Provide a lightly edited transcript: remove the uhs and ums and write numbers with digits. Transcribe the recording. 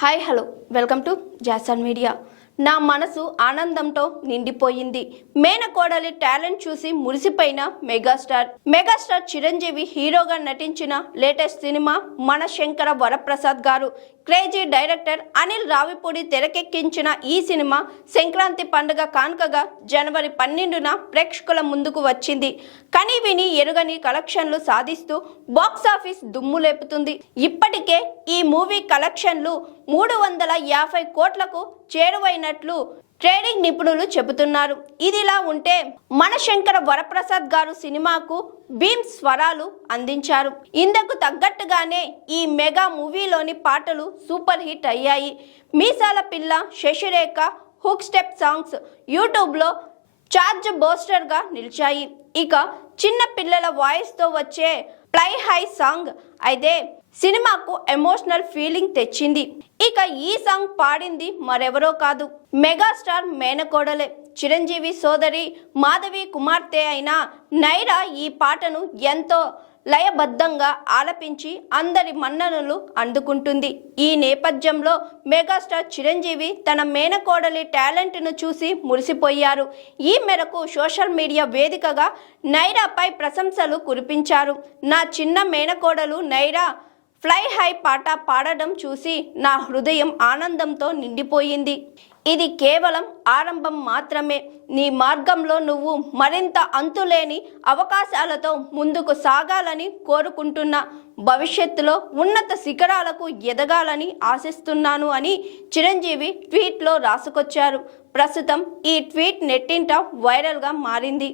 Hi hello welcome to Jason media. నా మనసు ఆనందంతో నిండిపోయింది. మేనకోడలి టాలెంట్ చూసి మురిసిపోయిన మెగాస్టార్ చిరంజీవి హీరోగా నటించిన లేటెస్ట్ సినిమా మన శంకర వరప్రసాద్ గారు. క్రేజీ డైరెక్టర్ అనిల్ రావిపూడి తెరకెక్కించిన ఈ సినిమా సంక్రాంతి పండుగ కానుకగా జనవరి 12న ప్రేక్షకుల ముందుకు వచ్చింది. కని విని ఎరుగని కలెక్షన్లు సాధిస్తూ బాక్సాఫీస్ దుమ్ము లేపుతుంది. ఇప్పటికే ఈ మూవీ కలెక్షన్లు 350 కోట్లకు చేరువైనట్లు ట్రేడింగ్ నిపుణులు చెబుతున్నారు. ఇదిలా ఉంటే మన శంకర వరప్రసాద్ గారు సినిమాకు భీమ్ స్వరాలు అందించారు. ఇందుకు తగ్గట్టుగానే ఈ మెగా మూవీలోని పాటలు సూపర్ హిట్ అయ్యాయి. మీసాల పిల్ల, శశిరేఖ హుక్ స్టెప్ సాంగ్స్ యూట్యూబ్లో చార్జ్ బోస్టర్గా నిలిచాయి. ఇక చిన్న పిల్లల వాయిస్తో వచ్చే ప్లై హై సాంగ్ అయితే సినిమాకు ఎమోషనల్ ఫీలింగ్ తెచ్చింది. ఇక ఈ సాంగ్ పాడింది మరెవరో కాదు, మెగాస్టార్ మేనకోడలే, చిరంజీవి సోదరి మాధవి కుమార్తె అయిన నైరా. ఈ పాటను ఎంతో లయబద్ధంగా ఆలపించి అందరి మన్ననలు అందుకుంటుంది. ఈ నేపథ్యంలో మెగాస్టార్ చిరంజీవి తన మేనకోడలి టాలెంట్ను చూసి మురిసిపోయారు. ఈ మేరకు సోషల్ మీడియా వేదికగా నైరాపై ప్రశంసలు కురిపించారు. నా చిన్న మేనకోడలు నైరా ఫ్లై హై పాట పాడడం చూసి నా హృదయం ఆనందంతో నిండిపోయింది. ఇది కేవలం ఆరంభం మాత్రమే. నీ మార్గంలో నువ్వు మరింత అంతులేని అవకాశాలతో ముందుకు సాగాలని కోరుకుంటున్నా. భవిష్యత్తులో ఉన్నత శిఖరాలకు ఎదగాలని ఆశిస్తున్నాను అని చిరంజీవి ట్వీట్లో రాసుకొచ్చారు. ప్రస్తుతం ఈ ట్వీట్ నెట్టింట వైరల్గా మారింది.